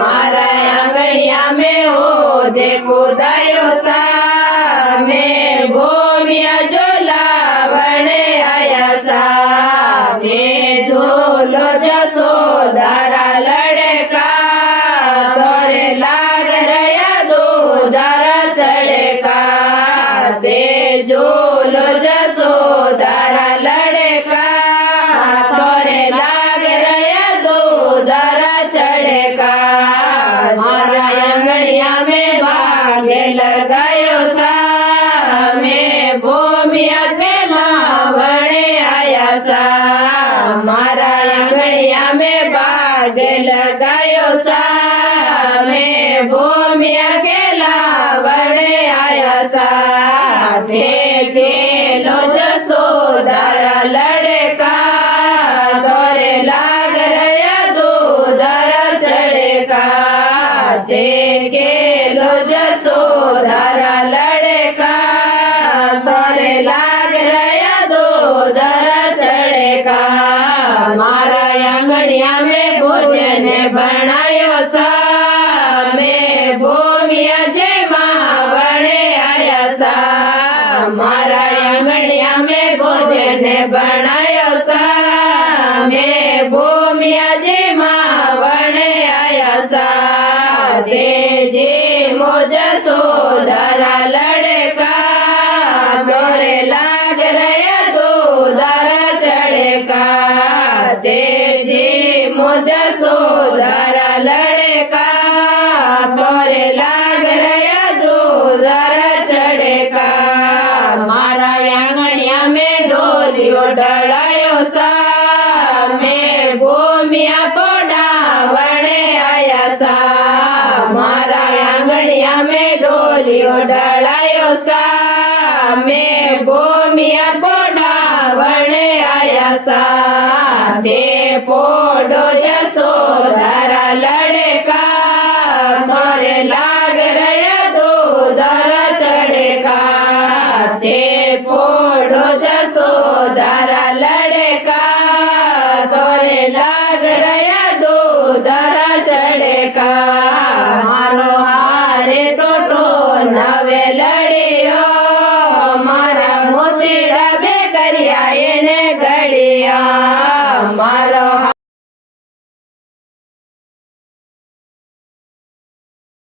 मारा आंगणिया में हो देखो दयो सा ने भूमिया झोला वणे आया सा ने झोलो जसोदारा लड़का तोरे लाग रया दो दारा चढ़का ते झोलो जसोदारा लड़का तोरे लाग रया दो दारा चढ़का मारा आंगणिया में भागे लगायो सा मैं भूमिया झेला वणे आया सा मारा आंगणिया में भाग लगायो सा मैं भूमिया खेला वणे आया सा ते खेलो जसोदारा लड़का तोरे लाग रया दो दारा चढ़का ते खेलो जसोदारा लड़का तोरे लाग रया दो दारा चढ़का मारा आंगणिया में भोजन बनायो सा मैं भूमिया जेमा वणे आया सा मारा आंगणिया में भोजन बनायो सा मैं भूमिया जेमा वणे आया सा ते जे मोज सोदारा लड़का तोरे लाग रया दो दारा चढ़का ते जे मोज सोदारा लड़का तोरे लाग रया दो दारा चढ़का मारा आंगणिया में डोलियो डलायो सा मैं भूमिया पोड़ा वणे आया सा मारा आंगणिया में डोलियो डलायो सा मैं भूमिया पोड़ा वणे आया सा ते पोडो जसोदारा लड़का तोरे लाग रया दो दारा चढ़का ते पोडो जसोदारा लड़का तोरे लाग रया दो दारा चढ़का